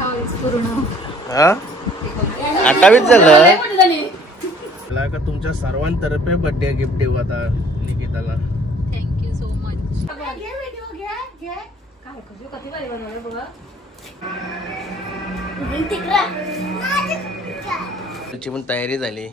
हा 28 झालं मला का तुमच्या सर्वांतर्फे बर्थडे गिफ्ट देऊ आता निकिताला. Thank you so much. तुझी पण तयारी झाली.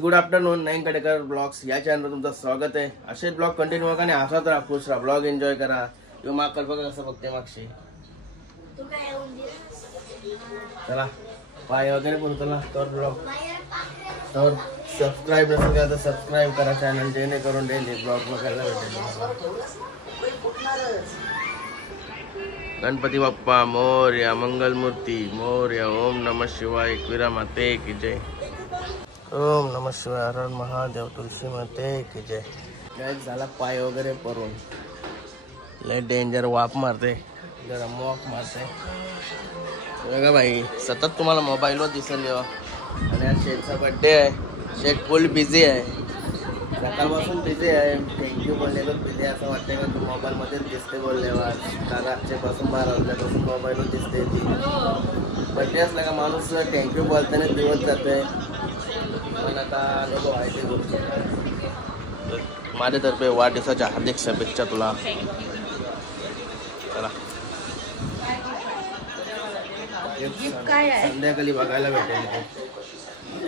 Good afternoon. Nine Kadekar blogs या चॅनलवर तुमचं स्वागत आहे. असेच ब्लॉग कंटिन्यू करा आणि असाच राहा, खुश राहा, ब्लॉग एन्जॉय करा. किंवा माग कर बघा कसं बघते मागशी. चला पाय वगैरे पण चला तर ब्लॉग तर सबस्क्राईब नसेल का तर सबस्क्राईब करा चॅनल, जेणेकरून डेली ब्लॉग बघायला भेटेल. गणपती बाप्पा मोरया, मंगलमूर्ती मोरया. ओम नमः शिवाय, एकविरा माते की जय. ओम नमः शिवाय, हर महादेव, तुलसी माते की जय. काय झाला पाय वगैरे परून लय डेंजर वाप मारते, जरा मॉक मारते बघा भाई. सतत तुम्हाला मोबाईलवर दिसेल जेव्हा. आणि आज शेखचा बर्थडे आहे. शेख फुल बिझी आहे, सकाळपासून बिझी आहे. थँक्यू बोललेलं बिझी असं वाटतंय का तू मोबाईलमध्येच दिसते बोलल्यावर. कारण आजच्यापासून 12 वाजल्यापासून मोबाईलवर दिसते ती. बर्थडे असला का माणूस थँक्यू बोलताना दिवस जातोय. पण आता अनुभव आहे ते गोष्ट. माझ्यातर्फे वाढदिवसाच्या हार्दिक शुभेच्छा तुला. चला संध्याकाळी बघायला भेटेल,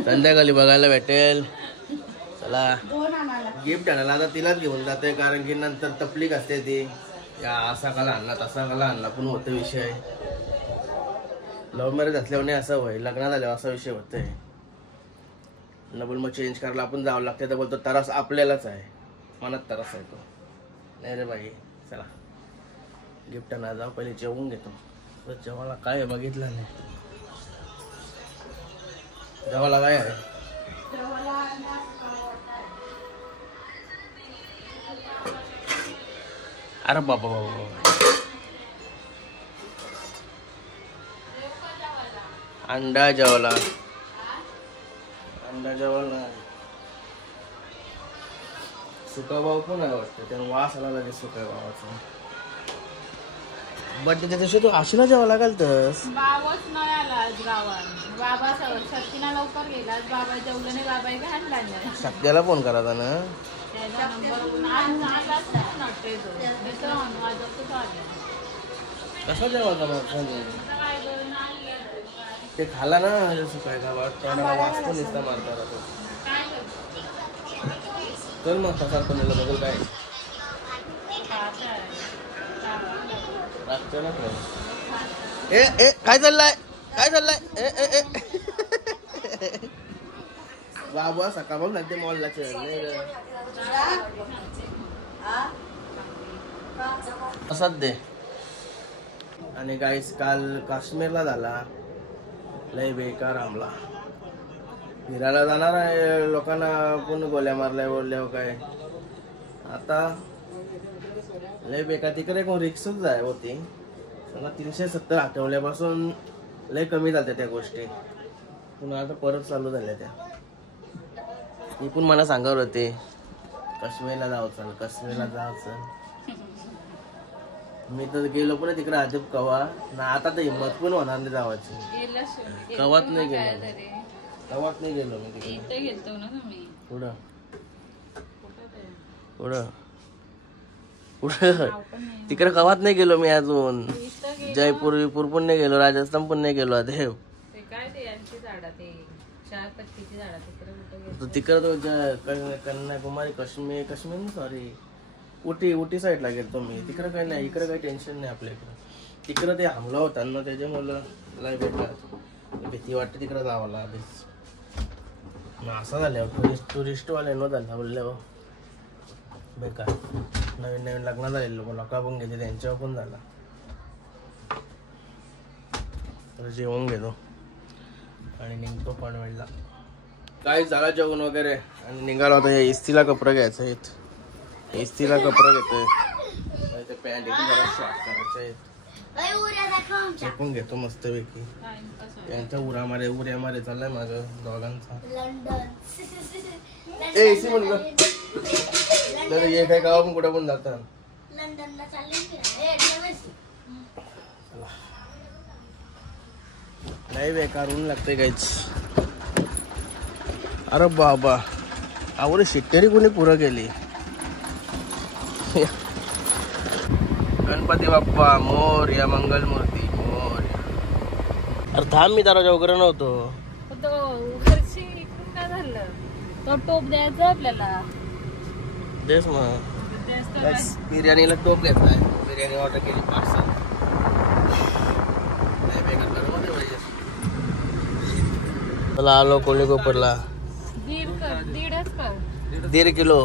संध्याकाळी बघायला भेटेल. चला गिफ्ट आणायला आता तिलाच घेऊन जाते, कारण की नंतर तपलीक असते ती. या असा काला आणला तसा काला आणला पण होतं विषय. लव्ह मॅरेज असल्यावर असं होय, लग्नात आल्यावर असा विषय होतोय. नबल मग चेंज करायला आपण जावं लागते. तर बोलतो तरस आपल्यालाच आहे, मनात तरस आहे तो. नाही रे बाई चला गिफ्ट आणा जाऊ. पहिले जेवून घेतो. जेवायला काय बघितलं नाही. जेवायला काय आहे? अरे बाबा बाबा अंडा जेवला, अंडा जेवला. सुका भाऊ पण आहे वाटतं, त्यानं वास आला लागेल सुका भावाचा. बट त्याच्याशी तू आशीला जेव्हा लागेल तर बाबाच नाही आला आज गावात. बाबा शक्तीला लवकर गेला आज. बाबा जेवलं नाही, बाबा घातला नाही. शक्तीला फोन करायचा ना. कसं जेवायचा मग ते खाला ना काय गावात वास पण दिसता मारता. चल मग तसा पण बघू काय ए ए काय चाललंय, काय चाललंय. ए ए ए बाबा सकाळपासून लागते मॉलला खेळले असत दे. आणि गाईस काल काश्मीरला झाला लय बेकार आमला. फिरायला जाणार आहे, लोकांना पण गोळ्या मारल्या बोलल्या काय. आता लय बेकार तिकडे कोण रिक्षच आहे होती. 370 आठवल्यापासून लय कमी झाल्या त्या गोष्टी. पुन्हा आता परत चालू झाल्या त्या. ती पण मला सांगत होते काश्मीरला जायचं, काश्मीरला जायचं. मी तर गेलो पण तिकडे अजून कवा ना. आता तर हिंमत पण होणार नाही जावाची. कवात नाही गेलो, कवात नाही गेलो मी तिकडे. पुढं पुढं पुढं तिकडे कवात नाही गेलो मी अजून. जयपूर विपूर पण नाही गेलो, राजस्थान पण नाही गेलो. देव तिकडं कन्याकुमारी, काश्मीर, काश्मीर सॉरी उटी साईडला गेलो मी. तिकडं काही नाही, इकडं काही टेन्शन नाही आपल्या इकडं. तिकडं ते हमला होता ना त्याच्यामुळं लय बेकार भीती वाटते तिकडं जावाला. आधीच असं झाल्यावर टुरिस्टवाले न झाला बोलल्यावर बेकार. नवीन नवीन लग्न झालेले लोक पण गेले, त्यांच्यावर पण झाला. तर जेवण घेतो आणि निघतो पनवेलला. काय झाला जेवण वगैरे आणि निघालो. आता हे इस्तीला कपडे घ्यायचे आहेत. इस्तीला कपडे घेतोय. ते पॅन्ट जरा शॉर्ट करायचे आहेत. चेकून घेतो मस्त पैकी. त्यांचा उड्या मारे चाललाय माझं दोघांचा. ए इसी म्हणलं तर हे काय गावा पण कुठं पण जातात. नाही बेकार ऊन लागते काहीच. अरे बाबा आवडे शिट्टेरी कोणी पुरं गेली. गणपती बाप्पा मोरया, मंगल मूर्ती मोरया. अरे थांब, मी दरवाजा उघडं नव्हतो. काय झालं? तो टोप द्यायचा आपल्याला. तेच मग बिर्याणीला टोप घेतलाय. बिर्याणी ऑर्डर केली पार्सल. मला आलो कोणी कोपरला. 1.5 किलो.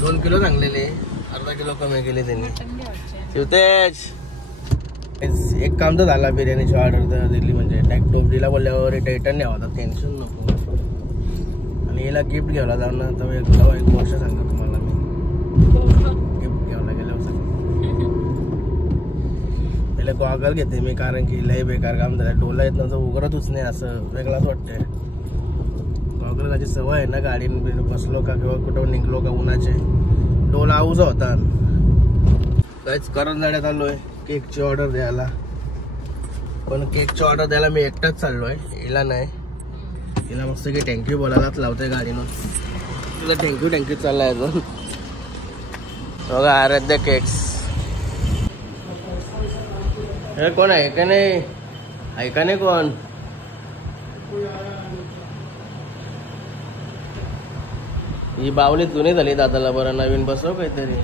2 किलो सांगलेले, अर्धा किलो कमी केले त्यांनी. शिवतेज एक काम तर झाला, बिर्याणीची ऑर्डर तर दिली. म्हणजे टॅक टोप दिला बोलल्यावर रिटर्न नाही होता, टेन्शन नको. आणि हिला गिफ्ट घ्यायला जाऊन ना तर एक वर्ष सांगतो तुम्हाला मी. गिफ्ट घ्यायला गेल्यावर पहिले गॉगल घेते मी, कारण की लय बेकार काम झालं. डोला येत नव्हतं, उघडतच नाही, असं वेगळाच वाटतंय. गॉगल घालायची सवय आहे ना, गाडीने बसलो का किंवा कुठं निघलो का उन्हाचे डोला आऊजा होता. काहीच करून जाण्यात आलोय केकची ऑर्डर द्यायला. पण केकची ऑर्डर द्यायला मी एकटाच चाललोय, हिला नाही. हिला मस्त की थँक्यू बोलायलाच लावतोय गाडीनं. तुला थँक्यू चाललाय अजून. बघा आराध्य केक्स. हे कोण आहे का नाही? ऐका नाही कोण? ही बावली जुनी झाली दादाला. बरं नवीन बसव काहीतरी.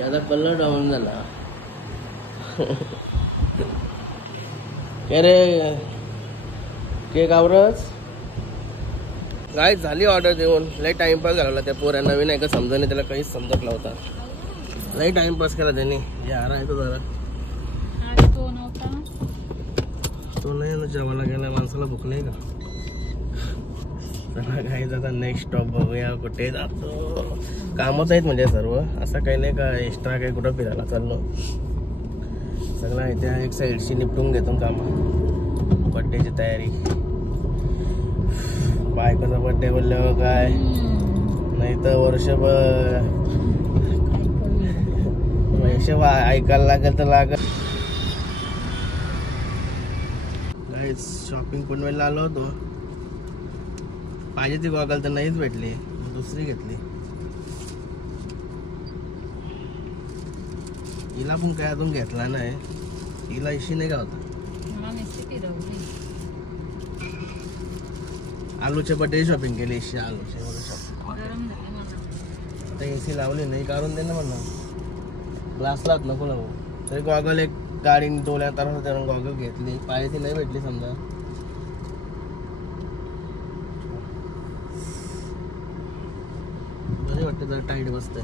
याचा कलर डाऊन झाला. काय रे केक आवरच काय झाली ऑर्डर देऊन. लई टाइमपास घालवला त्या पोऱ्या. नवीन आहे का समजा नाही, त्याला काहीच समजत नव्हता. लई टाइमपास केला त्यांनी. यार आहे तो जरा तो नाही ना जेवायला गेला. माणसाला भूक नाही का? चला काही जाता नेक्स्ट स्टॉप बघूया कुठे जातो. कामच आहेत म्हणजे सर्व, असं काही नाही का एक्स्ट्रा काही कुठं फिरायला चाललो. सगळं आहे त्या एक साईडशी निपटून घेतो काम. बड्डेची तयारी. बायकोचा बड्डे बोलल्यावर काय नाही तर वर्षभर ऐकायला लागेल तर लागेल. शॉपिंग पनवेलला आलो होतो. पाहिजे ती गॉगल तर नाहीच भेटली, दुसरी घेतली. हिला पण काय अजून घेतला नाही. हिला इशी नाही का होता. आलूच्या बड्डे शॉपिंग केली. इशी आलूच्या शॉपिंग. आता एसी लावली नाही काढून दे ना म्हणून. ग्लास लावत नको लावू. तरी गॉगल एक गाडीने डोल्या तर गॉगल घेतली. पाहिजे ती नाही भेटली समजा. बरे वाटते जरा टाईट बसते.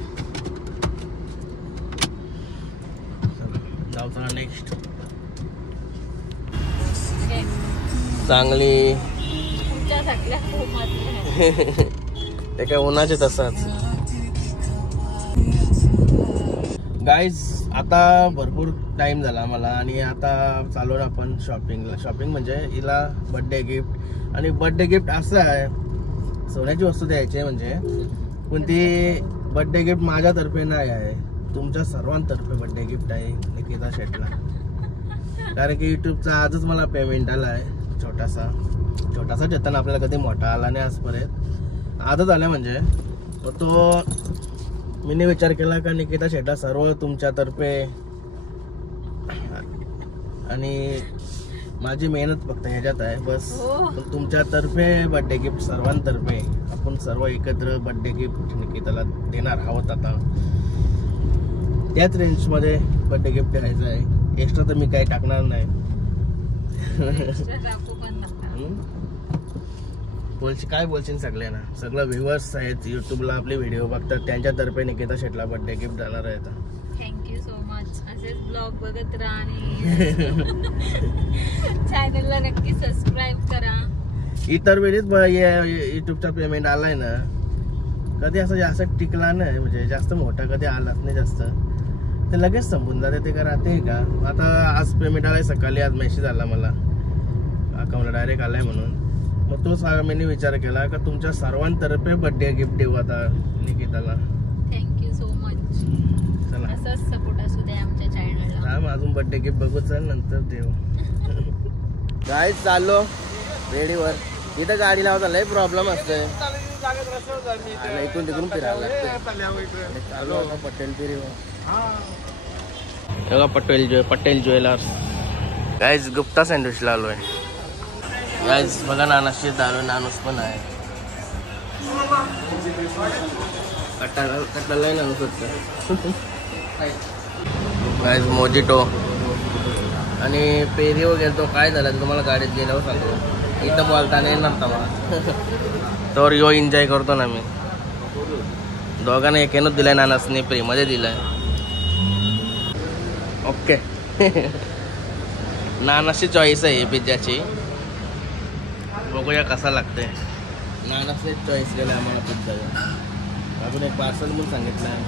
जाऊ चला नेक्स्ट. चांगली ते काय उन्हाचे तसाच. गाईज आता भरपूर टाइम झाला मला आणि आता चालू आपण शॉपिंगला. शॉपिंग म्हणजे हिला बर्थडे गिफ्ट. आणि बर्थडे गिफ्ट असं आहे, सोन्याची वस्तू द्यायची आहे. म्हणजे पण ती बर्थडे गिफ्ट माझ्यातर्फे नाही आहे, तुमच्या सर्वांतर्फे बर्थडे गिफ्ट आहे निकिता शेटला. कारण की युट्यूबचा आजच मला पेमेंट आला आहे. छोटासा चेतन आपल्याला कधी मोठा आला नाही आजपर्यंत. आजच आला म्हणजे तो मी विचार केला का निकिता शेटा सर्व तुमच्यातर्फे. आणि माझी मेहनत फक्त ह्याच्यात आहे बस. तुमच्यातर्फे बर्थडे गिफ्ट सर्वांतर्फे आपण सर्व एकत्र बर्थडे गिफ्ट निकिताला देणार आहोत. आता त्याच रेंज मध्ये बर्थडे गिफ्ट द्यायचं आहे. एक्स्ट्रा तर मी काही टाकणार नाही. काय बोलशील सगळ्यांना. सगळं व्ह्युअर्स आहेत युट्यूबला आपले व्हिडिओ बघतात, त्यांच्यातर्फे निकिता शेटला बर्थडे गिफ्ट जाणार आहे. Thank you so much. असेच ब्लॉग बघत राहा आणि चॅनलला नक्की सबस्क्राईब करा. इतर वेळेस युट्यूबचा पेमेंट आलाय ना, कधी असं जास्त टिकला नाही. म्हणजे जास्त मोठा कधी आलाच नाही जास्त. ते लगेच संपून जाते. ते का राहते का. आता आज पेमेंट आलाय सकाळी. आज मेसेज आला मला अकाउंटला डायरेक्ट आलाय म्हणून. मग तो मी विचार केला का तुमच्या सर्वांतर्फे बर्थडे गिफ्ट देऊ आता निकिताला. Thank you so much. चला असंच सपोर्ट असू दे आमच्या चॅनलला. थांब अजून बर्थडे गिफ्ट बघू, चल नंतर देऊ. काय चाललो रेडीवर. इथं गाडी लावता लय प्रॉब्लेम असते, इथून तिकडून फिरायला लागते. चालू होता पटेल फेरीवर. पटेल ज्वेलर्स. गाईज गुप्ता सँडविचला आलोय. गाईज बघा नानाशी आलो, नानूस पण आहे. कटाला नानूस होतं. गाईज मोजिटो आणि पेरी वगैरे. तो काय झालं तुम्हाला गाडीत गेल्यावर सांगतो. इथं बोलता नाही नव्हता मला, तर यो एन्जॉय करतो ना मी. दोघांना एकेनच दिलाय, नानासने फ्रीमध्ये दिलाय. ओके. नानाची चॉईस आहे पिझ्झाची, बघूया कसा लागते. नानासने चॉईस केलं आम्हाला पिझ्झा. अजून एक पार्सल म्हणून सांगितलं आहे.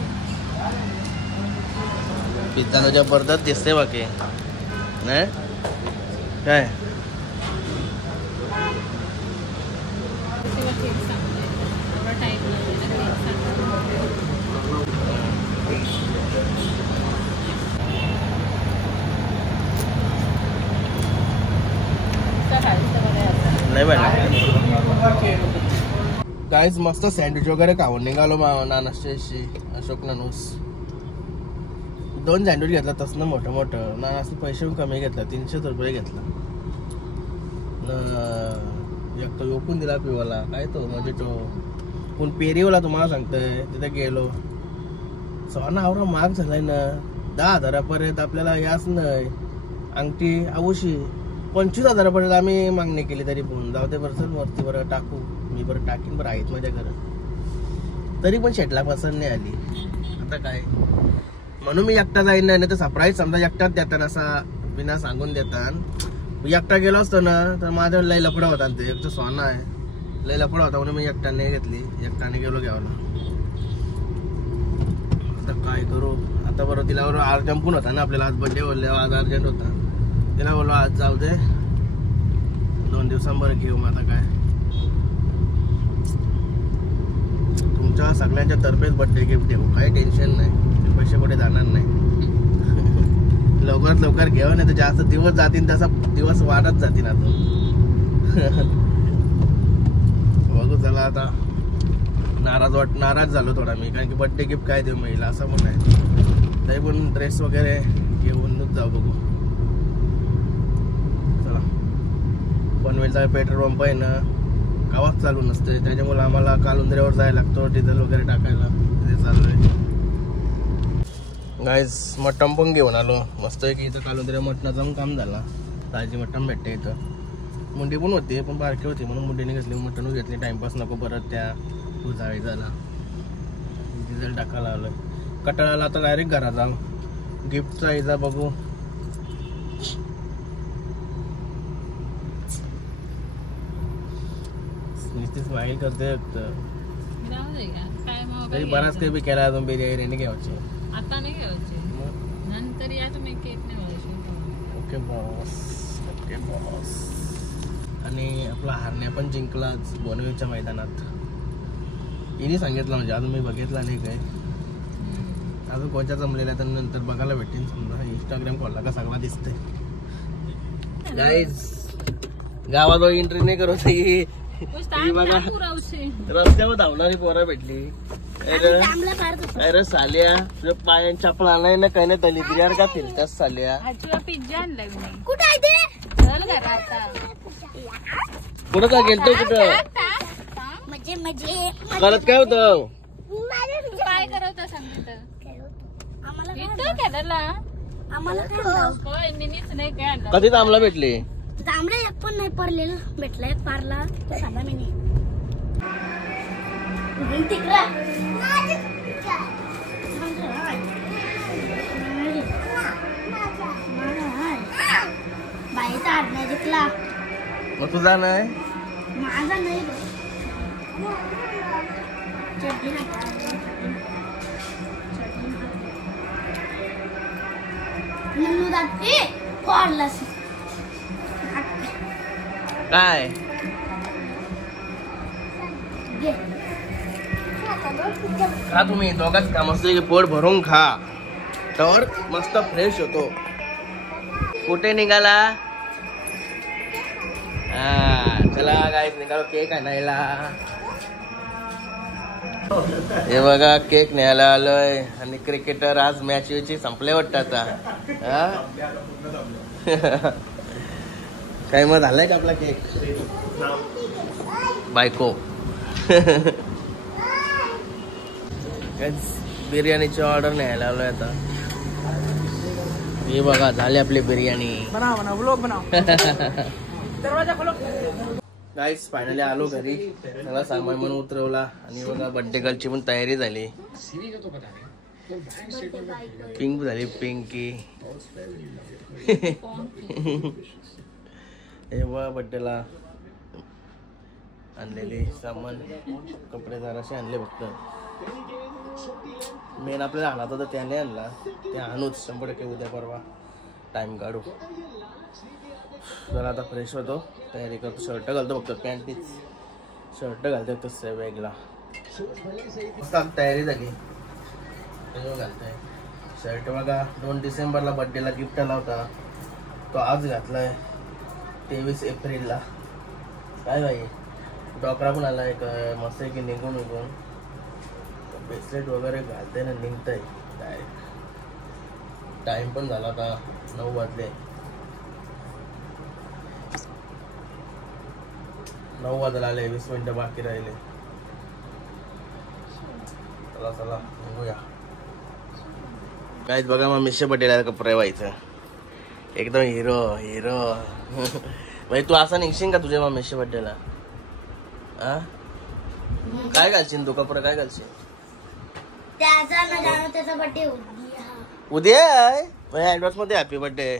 पिझ्झा तो जबरदस्त दिसते बाकी नाही काय. नाही काहीच मस्त सँडविच वगैरे खाऊन निघालो नानाशी. अशोक नानूस 2 सँडविच घेतला तसं मोठं मोठं. नानासने पैसे पण कमी घेतला, 300 रुपये घेतला. एक तो ओपून दिला पिवाला. काय तो म्हणजे तो पण पेरीवाला तुम्हाला सांगतोय. तिथे गेलो, सोना आवरा महाग झालाय ना. 10,000पर्यंत आपल्याला याच नाही. अंगठी आवशी 25,000पर्यंत आम्ही मागणी केली. तरी पण जाऊ दे बरं, वरती बरं टाकू, मी बरं टाकीन बरं, आहेत माझ्या घरात. तरी पण शेटला पसंत नाही आली. आता काय म्हणून मी एकटा जाईन. नाही तर सरप्राईज समजा एकटाच देतात, असा बिना सांगून देतात. एकटा गेलो असतो ना तर माझ्या लय लफडा होता. ते एक तर सोना आहे, लय लफडा होता म्हणून मी एकट्याने घेतली. एकट्याने गेलो घ्यायला. आता काय करू. आता बरं तिला बरोबर अर्जंट पण होता ना आपल्याला. आज बर्थडे बोलले, आज अर्जंट होता. तिला बोललो आज जाऊ दे, 2 दिवसांबरं घेऊ. मग आता काय तुमच्या सगळ्यांच्या तर्फेच बर्थडे गिफ्ट देऊ, काही टेन्शन नाही. ते पैसे कुठे जाणार नाही. लवकरात लवकर घेऊ, नाही तर जास्त दिवस जातील तसा दिवस वाढत जातील. अजून बघू. चला आता नाराज झालो थोडा मी, कारण की बर्थडे गिफ्ट काय देऊ महिला असं पण आहे. तरी पण ड्रेस वगैरे घेऊनच जाऊ. बघू चला. पनवेलचा पेट्रोल पंप आहे ना, गावात चालू नसते, त्याच्यामुळे आम्हाला कालुंद्र्यावर जायला लागतो डिझेल वगैरे टाकायला. तिथे चाललोय. गाईज मटण पण घेऊन आलो मस्त की. इथं कालुंद्र्या मटणाचा पण काम झाला. ताजी मटण भेटते इथं. मुंडी पण होती पण बारकी होती म्हणून मुंडीने घेतली. मटणच घेतली, टाइमपास नको परत त्या उजाळी झाला. डिझेल टाकायला आलं. कटाळाला आता डायरेक्ट घरात जाऊ. गिफ्टचा इजा बघू. नुसती स्माईल करते. तरी बराच काही बी केला अजून. बिर्याणी घ्यायची आता नाही घ्यायची, नंतर या तुम्ही केक नाही व्हायची. Okay boss, okay boss. आणि आपला हारण्या पण जिंकला बोनवेच्या मैदानात. हिने सांगितलं म्हणजे अजून मी बघितला नाही काय. अजून कोणत्या जमलेला तर नंतर बघायला भेटेल. समजा इंस्टाग्राम खोलला का सगळा दिसते. गाईज गावात एंट्री नाही करत. बघा रस्त्यावर धावणारी पोरं भेटली. अरे साल्या तुझ्या पायां चपला नाही ना काही नाही तली यार का फिरतास साल्या. पिझ्झा आणलाय कुठं का गेलतो कुठं करत काय होतं. काय करत सांगितलं कधी थांबला भेटले. तांबडे एक पण नाही पडलेलं भेटला. एक पारला सांगा मी नाही. बाईचा हात नाही जिंकला. मग तुझा नाही माझा नाही. काय खा तुम्ही दोघांच खा मस्त पोट भरून खा तर मस्त फ्रेश होतो. कुठे निघाला? चला गाईस निघालो केक आणायला. हे बघा केक न्यायला आलोय आणि क्रिकेटर आज मॅच संपले वाटतं आता. काय मग झालाय का आपला केक? बायको बिर्याणीची ऑर्डर न्यायला आलोय आता. हे बघा झाली आपली बिर्याणी. गाईस फायनली आलो घरी. सगळा सामान म्हणून उतरवला आणि बघा बर्थडे गर्लची पण तयारी झाली. पिंक झाली पिंकी. हे बघा बर्थडेला आणलेले सामान कपडे जराशे आणले फक्त. मेन आपल्याला आणा तर त्याने आणला ते आणूच 100% उद्या परवा टाइम काढू. जरा आता फ्रेश होतो तयारी करतो. शर्ट घालतो फक्त पॅन्ट तीच शर्ट घालतो तसं वेगळा. मस्त तयारी झाली. घालतोय शर्ट बघा 2 डिसेंबरला बर्थडेला गिफ्ट आला होता तो आज घातलाय 23 एप्रिलला. काय भाई डॉक्टरा पण आला एक मस्त की निघून ब्रेसलेट वगैरे घालते ना निघतंय डायरेक्ट. टाइम पण झाला आता 9 वाजले. 9 वाजायला आले 20 मिनिटं बाकी राहिले. चला चला निघूया. काहीच बघा मग मिशे पटेल कपडे व्हायचं एकदम हिरो हिरो. भाई तू असा निघशील का तुझ्या मग मिशे पटेलला? काय घालशील तू कपडे? काय घालशील? त्याचा बर्थडे उद्या आहे ऍडव्हान्स मध्ये हॅपी बर्थडे.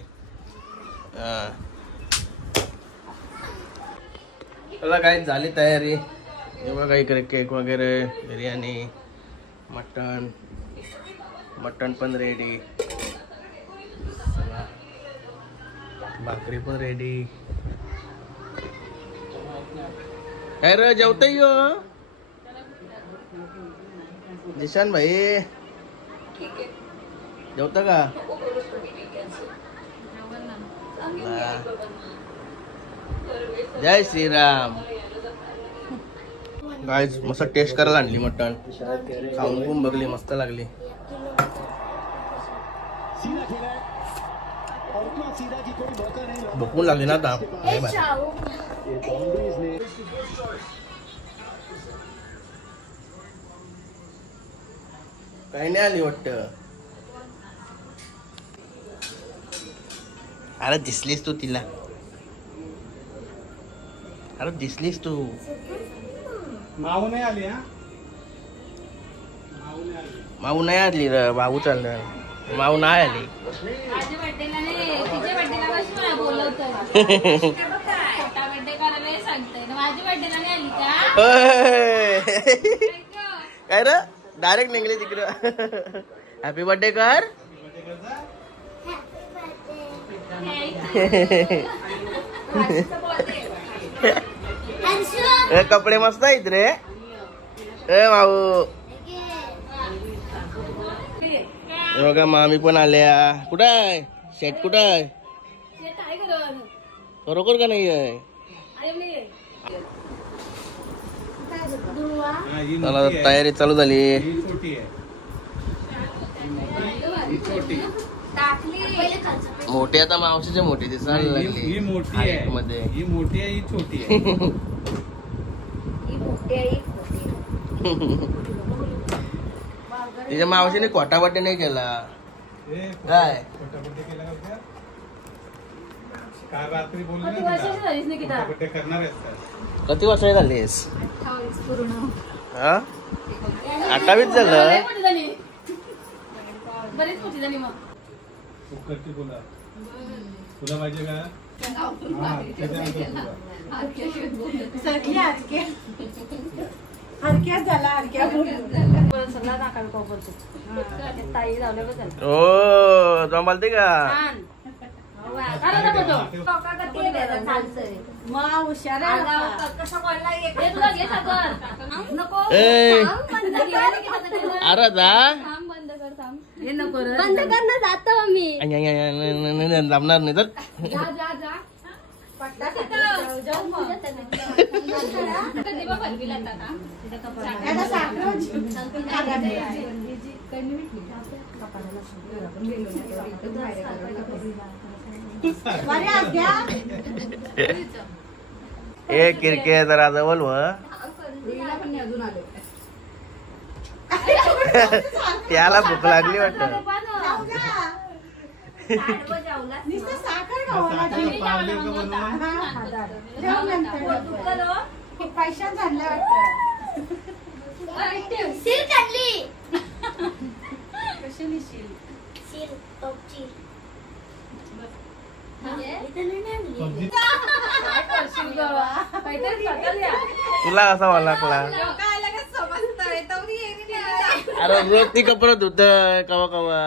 चला काय झाली तयारी. हे बघा इकडे केक वगैरे बिर्याणी मटण पण रेडी. भाकरी पण रेडी. काय रे जेवताय यो जिशान भाई? जेवता का? जय श्रीराम. गाईज मस्त टेस्ट करायला आणली मटण. खाऊन पण बघली मस्त लागली. भूकून लागली ना आता. काही नाही आली वाटत. अरे दिसलीस तू तिला? अरे दिसलीस तू? माऊ नाही आली. माऊ नाही आली र. भाऊ चाललं. माऊ नाही आली. काय रे डायरेक्ट निघले तिकडं. हॅपी बर्थडे कर. कपडे मस्त आहेत रे. भाऊ बघा मामी पण आल्या. कुठं आहे शेट? कुठं आहे? खरोखर का नाही आहे? तयारी चालू झाली. मोठी आता मावशीची मोठी दिसायला लागली. ही मोठी आहे मध्ये ही मोठी आहे ही छोटी आहे. तिच्या मावशीने खोटा बर्थडे नाही केला. काय काल रात्री बोलले करणार आहेस काय? किती वर्ष झालीस? 28 झालं. कुकरची बोला तुला पाहिजे का? हो जमलते का? अरे जा बंद कर ना, जातो मी. जमणार नाही तर ए किरके जरा जवळ व त्याला भूक लागली वाटत. पैसा झाला सील काढली. कशी निशील सील टॉपची. तुला कसा ओळखला? अरे रोज ती कपडे धुत कवा कवा.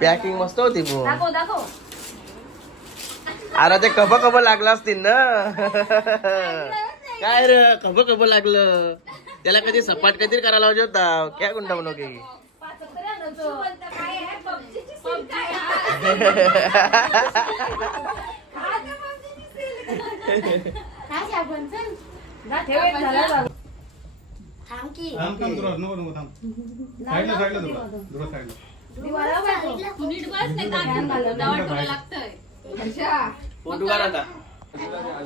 पॅकिंग मस्त होती. अरे ते कप कप लागलं असतील ना. काय रे कप कप लागलं त्याला कधी सपाट काहीतरी करायला लावले होता. काय गुंडा म्हणू की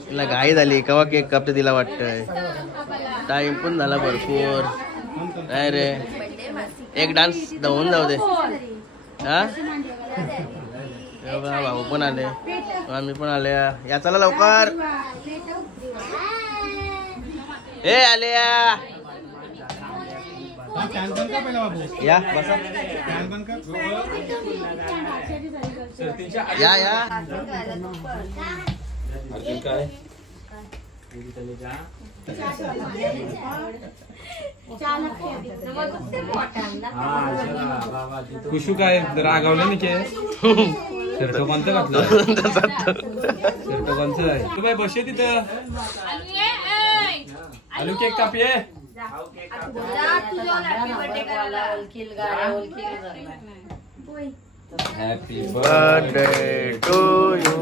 तिला घाई झाली कवा केक कापते तिला वाटतंय. टाइम पण झाला भरपूर. काय रे एक डान्स होऊन जाऊ दे. हा भाऊ पण आले आम्ही पण आले. या चला लवकर. ए आले या बसा. या या कुशू काय रागावलं नाही के शर्ट कोणतं घातलं. शर्ट कोणचं आहे तू काय बसे तिथं. आलू केक कापिये. Happy birthday to you.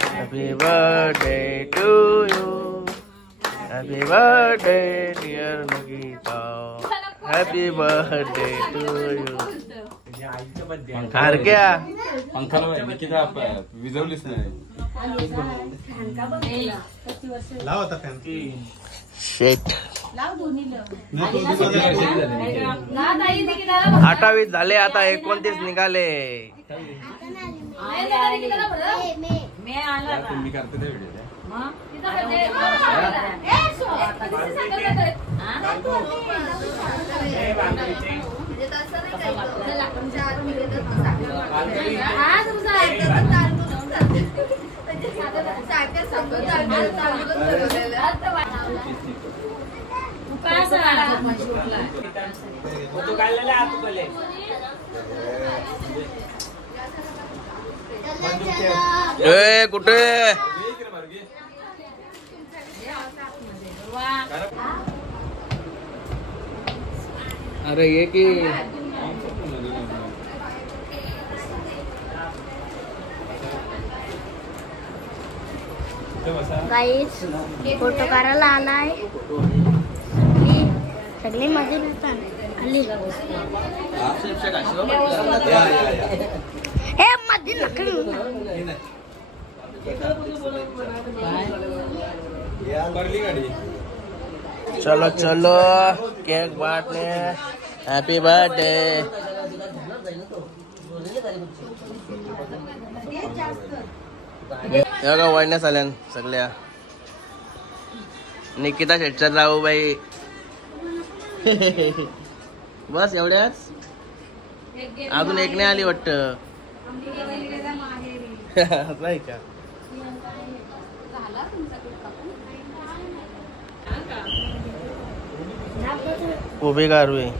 Happy birthday to you. Happy birthday dear Nagita. Happy birthday to you. खारक्या पंखा विजवलीच नाही. लाव आता फॅन. शेट 28 झाले आता 29 निघाले. तुम्ही करते ते व्हिडिओ ए कुठे अरे ये की गाईस फोटो काढायला आलाय. सगळी मध्ये आली. हे मध्ये नकली. चलो चलो केक बांटने. Happy birthday. का वाढण्यास आल्या सगळ्या. निकिता शेटच्या जाऊ बाई. बस एवढ्याच. अजून एक नाही आली वाटत. नाही का उभे गारू आहे.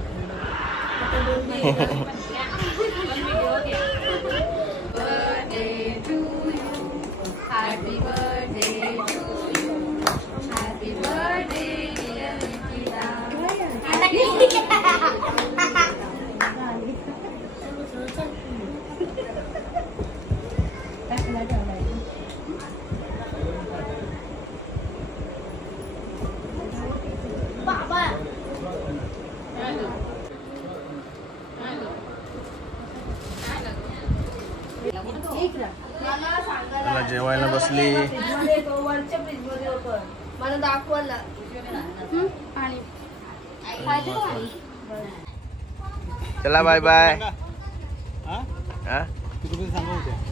मला जेवायला बसली. मला दाखवायला चला बाय बाय. हा? हा तू कुठे सांगू